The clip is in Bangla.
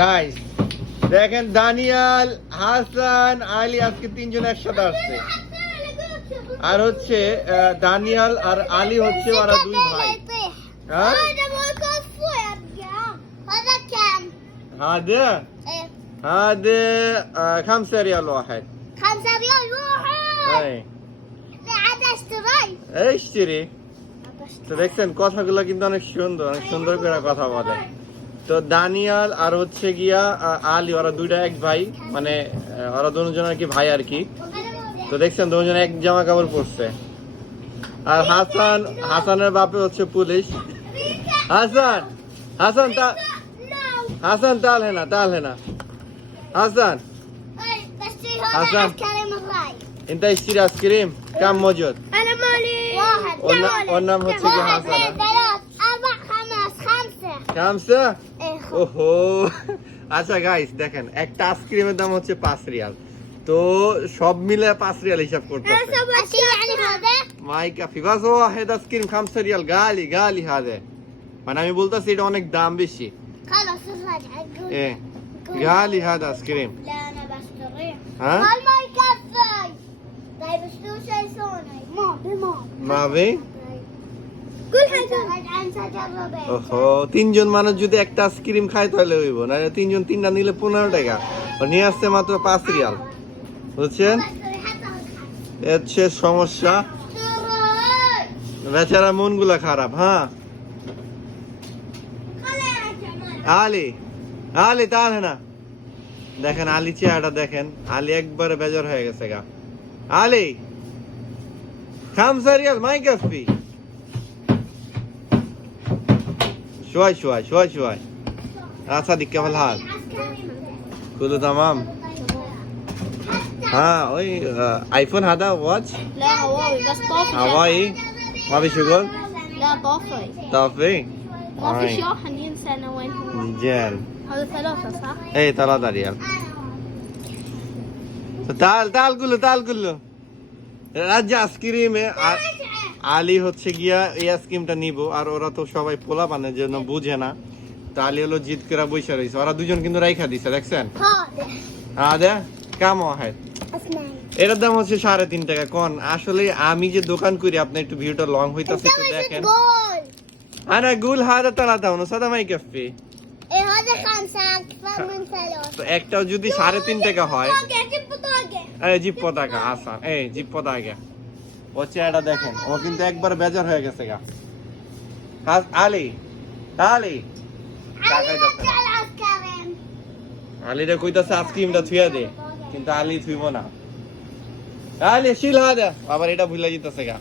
গাইস দেখেন দানিয়াল, হাসান, আলী আজকে তিনজন একসাথে আসছে। আর হচ্ছে দানিয়াল আর আলী হচ্ছে ওরা দুই ভাই। হ্যাঁ هذا هذا 5 ريال واحد 5 ريال واحد اي عاد اشتري اشتري তো দেখছেন কথাগুলো কিন্তু অনেক সুন্দর করে কথা বলে। তো দানিয়াল আর হচ্ছে গিয়া আলী ওরা দুইটা এক ভাই, মানে ওরা দুজন আর কি ভাই আর কি। তো দেখছেন দুজন এক জামা কাপড় পরছে। আর হাসানের বাপে হচ্ছে পুলিশ। হাসান হাসান তা حسن تعال هنا حسن حسن انت اشتري ايس كريم كم موجود؟ انا مالي واحد والنام হচ্ছে কি হাসান 5 ওহো আচ্ছা গাইস দেখেন একটা আইসক্রিমের দাম হচ্ছে 5 রিয়াল। তো সব মিলে 5 রিয়াল হিসাব করতেছে। মাই কাফি বাস واحد আইসক্রিম 5 রিয়াল গালি هذا মানে আমি বলতাছি এটা অনেক দাম বেশি। خلاص الرجعة تقول ايه غالي هذا ايس كريم. لا انا بشتريه ها؟ قال ما يكفي. طيب اشتروا شيء ثاني ما في كل حاجة رجعة انت جربه ওহো তিনজন মানুষ যদি একটা আইসক্রিম খায় তাহলে হইব না, তিনজন তিনটা নিলে 15 টাকা আর নিয়ে আসছে মাত্র 5 রিয়াল। বুঝছেন হচ্ছে সমস্যা, বেচারা মনগুলা খারাপ। হ্যাঁ আলী তাহলে না দেখেন আলী চেহারাটা দেখেন, আলী একবারে বেজার হয়ে গেছে গা। আলী 5 ريال ما يكفي شوي صديق كيف الحال كله تمام ها ওই আইফোন هذا واتش لا هواوي بس طافي هواي ما في شغل لا طافي طافي ما في شاحن ينسى انا وين هو رجال هذا 3 صح؟ ايه 3 ريال تعال كله রাজা আইসক্রিমে আলী হচ্ছে গিয়া এই আইসক্রিমটা নিব। আর ওরা তো সবাই পোলা বানের জন্য বুঝে না, তো আলী হলো জিদ করে বসে রয়েছে। ওরা দুজন কিন্তু রাইখা দিছে দেখছেন। আদা কাম হয় এটার দাম হচ্ছে 3.5 টাকা। কোন আসলে আমি যে দোকান করি, আপনি একটু ভিডিওটা লং হইতাছে তো দেখেন। انا اقول هذا 3 ونص هذا ما يكفي ايه هذا 5 اكثر من 3 তো একটাও যদি 3.5 টাকা হয় جيب بطاقة এই জিপ পতাকা আসান, এই জিপ পতাকা ও চেহারা দেখেন, ও কিন্তু একবার বেজার হয়ে গেছে গা। আলী টাকাই দাও। আলী রে কইতাছে আইসক্রিমটা থুইয়া দে, কিন্তু আলী থুইব না। আলী শিল হাদা আবার এটা ভুলে যেতেছে গা।